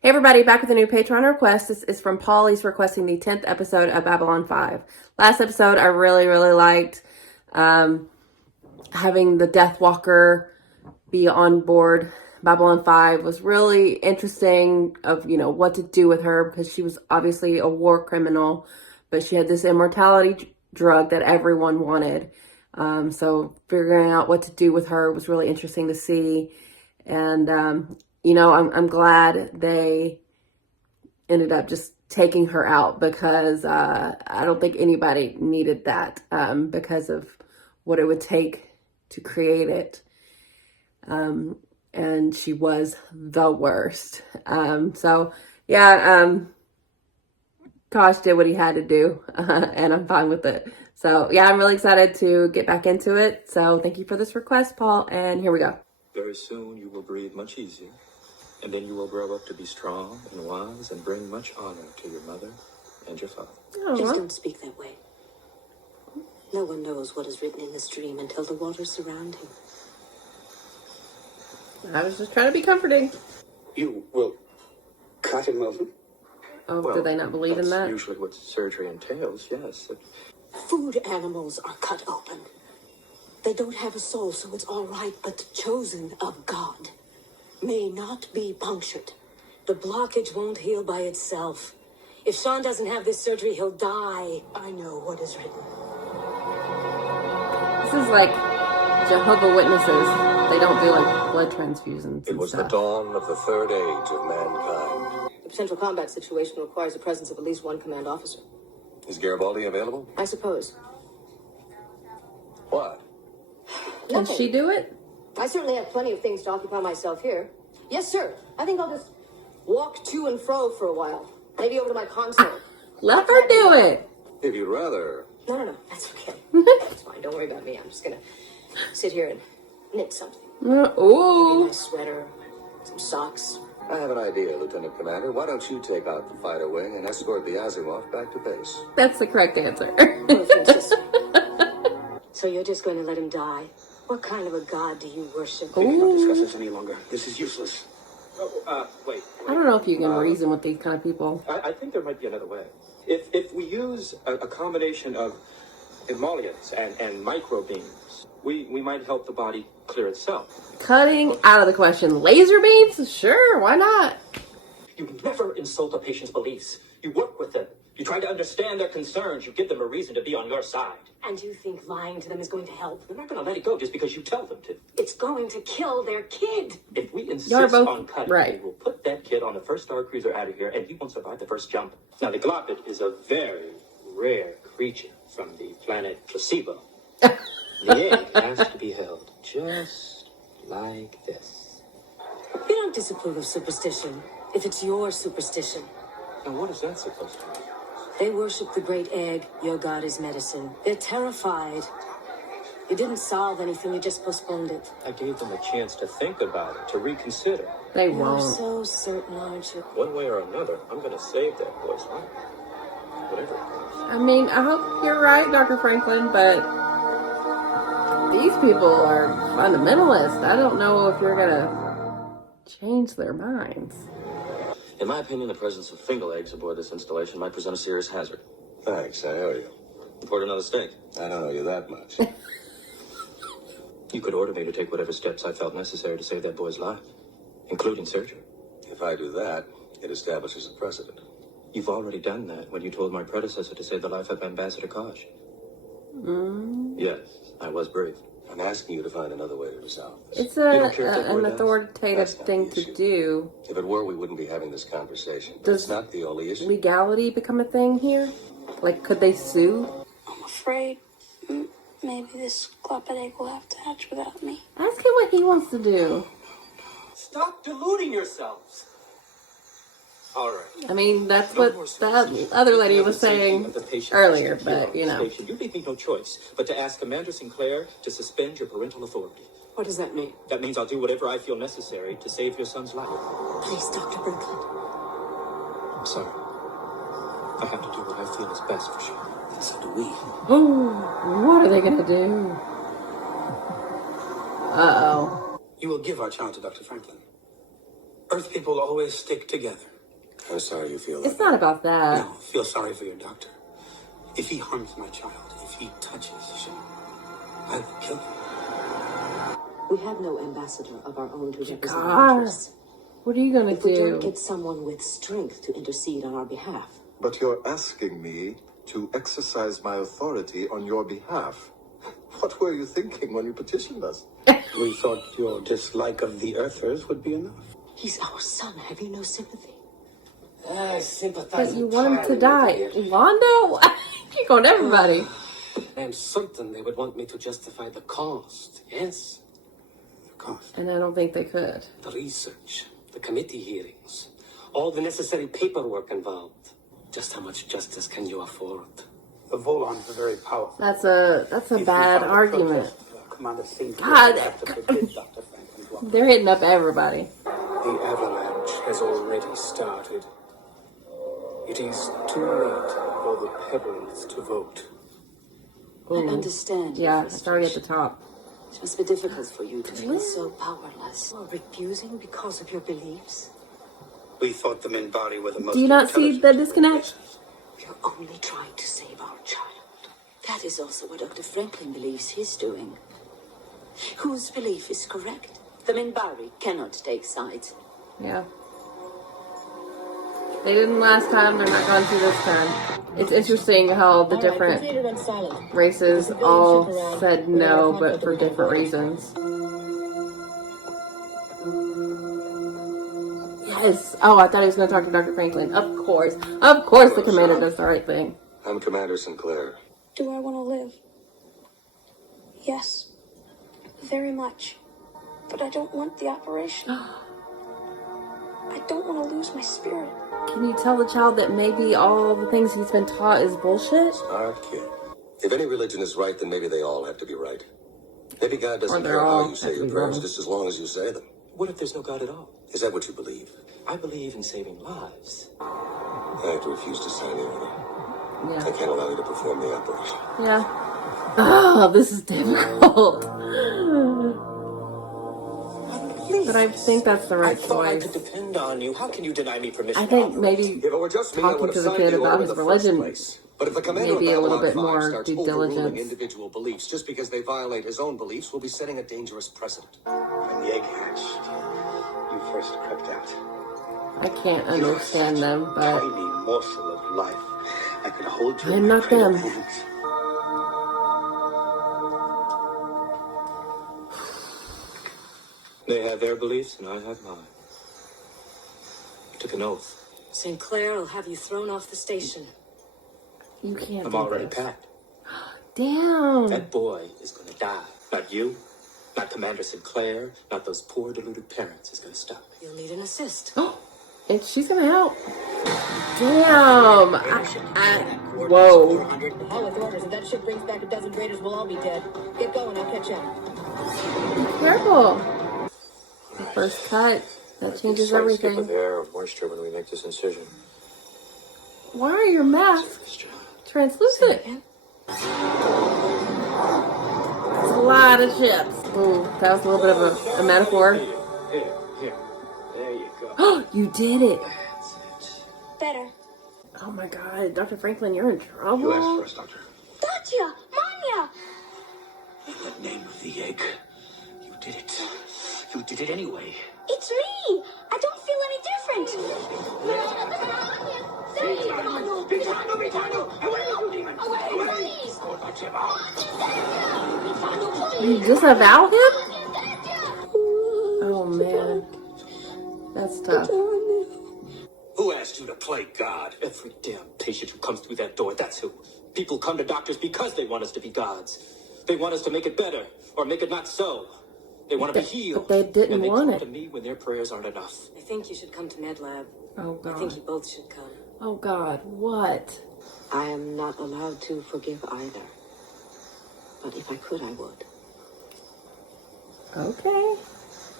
Hey everybody, back with a new Patreon request. This is from Paul. He's requesting the 10th episode of Babylon 5. Last episode I really liked. Having the Death Walker be on board Babylon 5 was really interesting of, what to do with her, because she was obviously a war criminal, but she had this immortality drug that everyone wanted. So figuring out what to do with her was really interesting to see. And, I'm glad they ended up just taking her out, because I don't think anybody needed that because of what it would take to create it. And she was the worst. Kosh did what he had to do, and I'm fine with it. So, yeah, I'm really excited to get back into it. So thank you for this request, Paul, and here we go. Very soon you will breathe much easier, and then you will grow up to be strong and wise and bring much honor to your mother and your father. Please don't speak that way. No one knows what is written in this dream until the waters surround him. I was just trying to be comforting. You will cut him open? Oh, well, do they not believe in that? That's usually what surgery entails, yes. Food animals are cut open. They don't have a soul, so it's all right, but chosen of God may not be punctured. The blockage won't heal by itself. If Sean doesn't have this surgery, he'll die. I know what is written. This is like Jehovah's Witnesses. They don't do like blood transfusions. It was the dawn of the third age of mankind. The potential combat situation requires the presence of at least one command officer. Is Garibaldi available? I suppose. What? Can she do it? I certainly have plenty of things to occupy myself here. Yes, sir. I think I'll just walk to and fro for a while. Maybe over to my console. Let her do it. If you'd rather. No. That's okay. That's fine. Don't worry about me. I'm just going to sit here and knit something. Ooh. Maybe my sweater, some socks. I have an idea, Lieutenant Commander. Why don't you take out the fighter wing and escort the Asimov back to base? That's the correct answer. So you're just going to let him die? What kind of a god do you worship? We cannot discuss this any longer. This is useless. Wait. I don't know if you can reason with these kind of people. I think there might be another way. If we use a combination of emollients and microbeams, we might help the body clear itself. Cutting out of the question. Laser beams? Sure, why not? You never insult a patient's beliefs. You work with them. You try to understand their concerns. You give them a reason to be on your side. And you think lying to them is going to help? They're not going to let it go just because you tell them to. It's going to kill their kid. If we insist both on cutting, right. we will put that kid on the first Star Cruiser out of here, and he won't survive the first jump. Now, the Gloppet is a very rare creature from the planet Placebo. The egg has to be held just like this. We don't disapprove of superstition, if it's your superstition. Now, what is that supposed to mean? They worship the great egg. Your god is medicine. They're terrified. You didn't solve anything, you just postponed it. I gave them a chance to think about it, to reconsider. They You're won't. so certain, aren't you? One way or another, I'm going to save that boy's life. Whatever it costs. I mean, I hope you're right, Dr. Franklin, but these people are fundamentalists. I don't know if you're going to change their minds. In my opinion, the presence of fingal eggs aboard this installation might present a serious hazard. Thanks, I owe you. Report another steak. I don't owe you that much. You could order me to take whatever steps I felt necessary to save that boy's life, including surgery. If I do that, it establishes a precedent. You've already done that when you told my predecessor to save the life of Ambassador Kosh. Yes, I was brave. I'm asking you to find another way to resolve this. It's don't care if that boy an does? authoritative That's not thing the to issue. do. If it were, we wouldn't be having this conversation. But Does it's not the only issue. legality become a thing here? Like, could they sue? I'm afraid maybe this Gloppet egg will have to hatch without me. Ask him what he wants to do. Stop deluding yourselves. All right. I mean, that's what that other lady was saying earlier, but, You leave me no choice but to ask Commander Sinclair to suspend your parental authority. What does that mean? That means I'll do whatever I feel necessary to save your son's life. Please, Dr. Brinkley. I'm sorry. I have to do what I feel is best for Sean. And so do we. Oh, what are they gonna do? Uh-oh. You will give our child to Dr. Franklin. Earth people always stick together. I'm sorry you feel It's that. not about that. No, feel sorry for your doctor. If he harms my child, if he touches Shin, I will kill him. We have no ambassador of our own to represent our God. interests. What are you gonna If we don't do? get someone with strength to intercede on our behalf, But you're asking me to exercise my authority on your behalf. What were you thinking when you petitioned us? We thought your dislike of the Earthers would be enough. he's our son. Have you no sympathy? I sympathize But you want him to entirely die. with you. Wanda? You're going to everybody. I'm certain they would want me to justify the cost, yes? The cost. And I don't think they could. The research, the committee hearings, all the necessary paperwork involved. Just how much justice can you afford? The Volons are very powerful. That's a bad argument. Commander Sinclair God, will have to forbid Dr. Franklin's work. They're hitting up everybody. The avalanche has already started. It is too late for the pebbles to vote. I understand. your Yeah, it's already at the frustration. top. It must be difficult for you to feel so powerless. Or refusing because of your beliefs. We thought the Minbari were the most Do you not see the intelligent disconnect? You're only trying to save our child. That is also what Dr. Franklin believes he's doing. Whose belief is correct? The Minbari cannot take sides. Yeah. They didn't last time, they're not going to this time. It's interesting how the different races all said no, but for different reasons. Yes. Oh, I thought he was going to talk to Dr. Franklin. Of course. Of course the commander does the right thing. I'm Commander Sinclair. Do I want to live? Yes. Very much. But I don't want the operation. I don't want to lose my spirit. Can you tell the child that maybe all the things he's been taught is bullshit? Smart kid. If any religion is right, then maybe they all have to be right. Maybe God doesn't Or they're care all how you say have to your be prayers, wrong. just as long as you say them. What if there's no God at all? Is that what you believe? I believe in saving lives. I have to refuse to sign the order. I Yeah. can't allow you to perform the operation. Yeah. Oh, this is difficult. But I think that's the I right thought I choice. could depend on you. How can you deny me permission I to think operate? maybe If it were just me, I talking would to have the signed kid the about order his in the religion, first place. But if the commander maybe of a little Babylon bit 5 more starts due overruling diligence. individual beliefs just because they violate his own beliefs, we'll be setting a dangerous precedent. When the egg hatched, you first crept out. I can't understand them, but Tiny morsel of life. I could hold you I'm in my not cradle them. hands. They have their beliefs and I have mine. I took an oath. Sinclair will have you thrown off the station. you can't I'm do already this. packed. Damn. That boy is going to die. Not you, not Commander Sinclair, not those poor deluded parents is going to stop me. You'll need an assist. And she's gonna help. Damn. Whoa. Hell with orders. If that ship brings back a dozen raiders, we'll all be dead. Get going, I'll catch up. Be careful. The first cut. That changes Slight skip of everything. air or moisture when we make this incision. Why are your masks translucent? Again? It's a lot of ships. Ooh, that was a little bit of a metaphor. Here. There you go. You did it. That's it. Better. Oh my god, Dr. Franklin, you're in You asked trouble. for us, Doctor. Gotcha! Manya! In the name of the egg, you did it. You did it anyway. It's me! I don't feel any different. You disavow him? Oh man. That's tough. Who asked you to play God? Every damn patient who comes through that door, that's who. People come to doctors because they want us to be gods. They want us to make it better, or make it not so. They want to be healed. But they didn't and they want come it. to me when their prayers aren't enough. I think you should come to Med Lab. Oh I think you god. both should come. Oh god. What? I am not allowed to forgive either. But if I could, I would. Okay.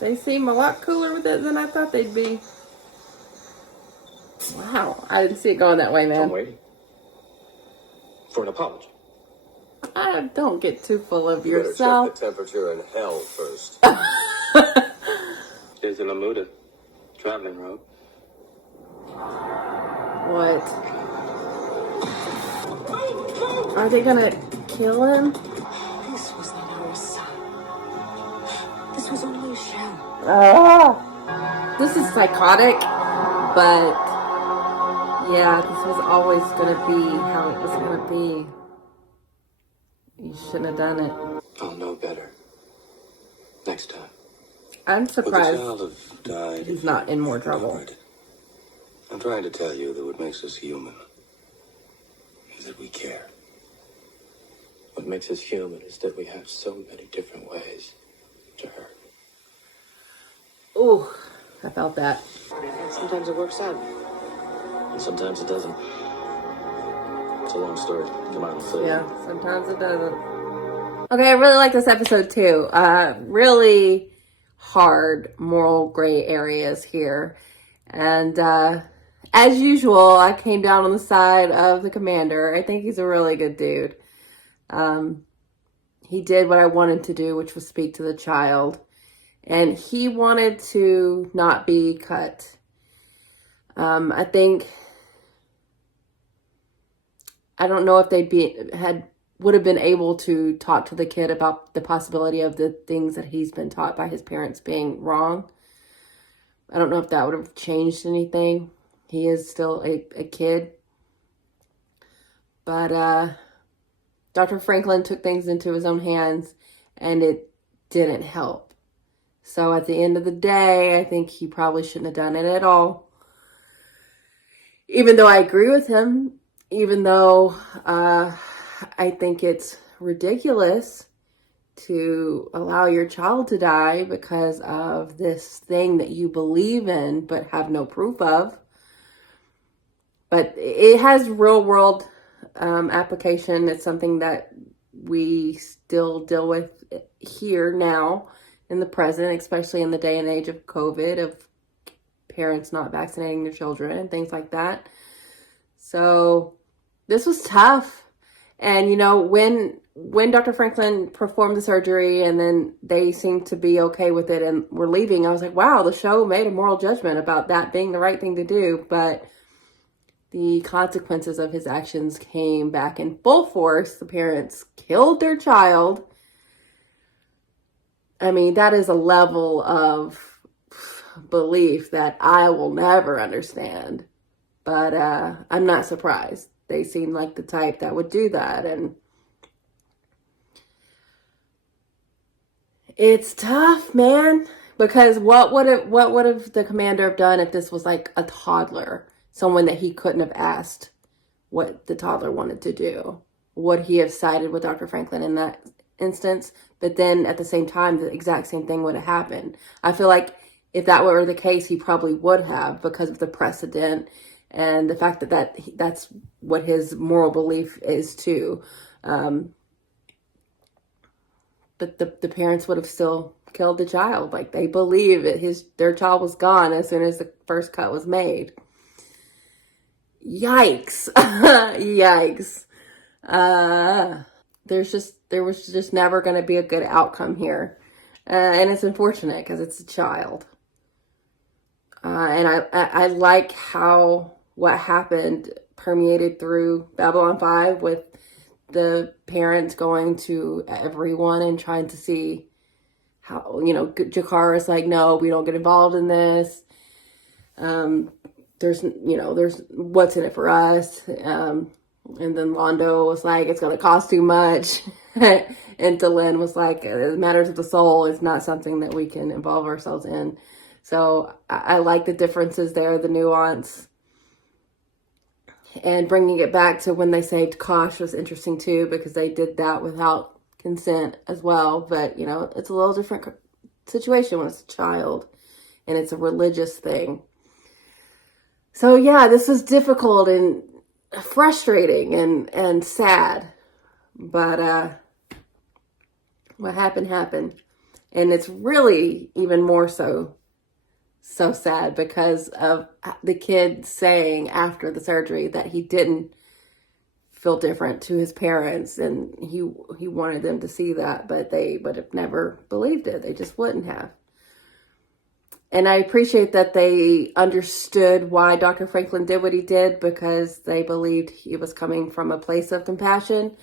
They seem a lot cooler with it than I thought they'd be. Wow. I didn't see it going that way, I'm man. waiting for an apology. Don't get too full of You better yourself. check the temperature in hell first. Is in a mood. traveling robe. What? Are they gonna kill him? This was not our son. This was only a shell. This is psychotic, but yeah, this was always gonna be how it was gonna be. You shouldn't have done it. I'll know better next time. I'm Would the surprised child have died? he's not in more trouble. Alright. I'm trying to tell you that what makes us human is that we care. What makes us human is that we have so many different ways to hurt. Ooh, I felt that. Sometimes it works out, and sometimes it doesn't. It's a long story. Come on, let's Yeah, sometimes it doesn't. Okay, I really like this episode too. Really hard moral gray areas here. And as usual, I came down on the side of the commander. I think he's a really good dude. He did what I wanted to do, which was speak to the child. And he wanted to not be cut. I don't know if would have been able to talk to the kid about the possibility of the things that he's been taught by his parents being wrong. I don't know if that would have changed anything. He is still a kid. But Dr. Franklin took things into his own hands, and it didn't help. So at the end of the day, I think he probably shouldn't have done it at all. Even though I agree with him, even though I think it's ridiculous to allow your child to die because of this thing that you believe in but have no proof of. But it has real world application. It's something that we still deal with here now in the present, especially in the day and age of COVID, of parents not vaccinating their children and things like that. So this was tough. And, you know, when Dr. Franklin performed the surgery and then they seemed to be okay with it and were leaving, I was like, wow, the show made a moral judgment about that being the right thing to do. But the consequences of his actions came back in full force. The parents killed their child. I mean, that is a level of belief that I will never understand. But I'm not surprised. They seem like the type that would do that. And it's tough, man. Because what would have the commander have done if this was like a toddler? Someone that he couldn't have asked what the toddler wanted to do? Would he have sided with Dr. Franklin in that instance? But then at the same time, the exact same thing would have happened. I feel like if that were the case, he probably would have, because of the precedent and the fact that that's what his moral belief is too. But the parents would have still killed the child. Like, they believe their child was gone as soon as the first cut was made. Yikes. Yikes. There was just never going to be a good outcome here. And it's unfortunate because it's a child. And I like how what happened permeated through Babylon 5, with the parents going to everyone and trying to see how, you know, Jakar is like, no, we don't get involved in this. There's what's in it for us. And then Londo was like, it's going to cost too much. And Delenn was like, matters of the soul is not something that we can involve ourselves in. So I like the differences there, the nuance. And bringing it back to when they saved Kosh was interesting too, because they did that without consent as well. But, you know, it's a little different situation when it's a child and it's a religious thing. So yeah, this was difficult and frustrating and sad. But what happened. And it's really even more so sad because of the kid saying after the surgery that he didn't feel different to his parents, and he wanted them to see that, but they would have never believed it. They just wouldn't have. And I appreciate that they understood why Dr. Franklin did what he did, because they believed he was coming from a place of compassion,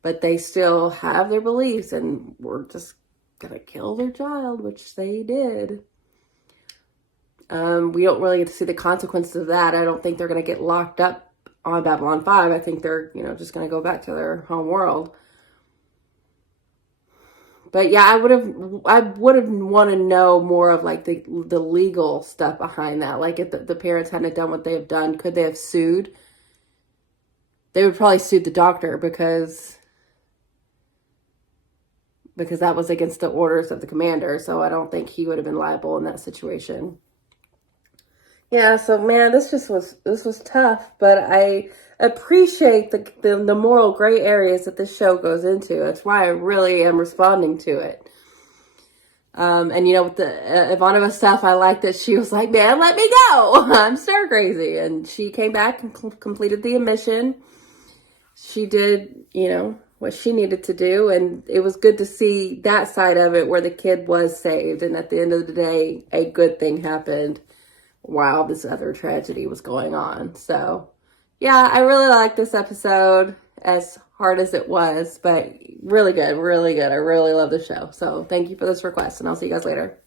but they still have their beliefs and were just gonna kill their child, which they did. We don't really get to see the consequences of that. I don't think they're gonna get locked up on Babylon 5. I think they're, just gonna go back to their home world. But yeah, I would have want to know more of like the legal stuff behind that. Like if the parents hadn't done what they have done, could they have sued? They would probably sue the doctor because that was against the orders of the commander. So I don't think he would have been liable in that situation. Yeah, so man, this was tough, but I appreciate the moral gray areas that this show goes into. That's why I really am responding to it. And with the Ivanova stuff, I like that she was like, man, let me go. I'm stir crazy. And she came back and completed the mission. She did, what she needed to do. And it was good to see that side of it where the kid was saved. And at the end of the day, a good thing happened while this other tragedy was going on. So yeah, I really liked this episode, as hard as it was, but really good, really good. I really love the show. So thank you for this request, and I'll see you guys later.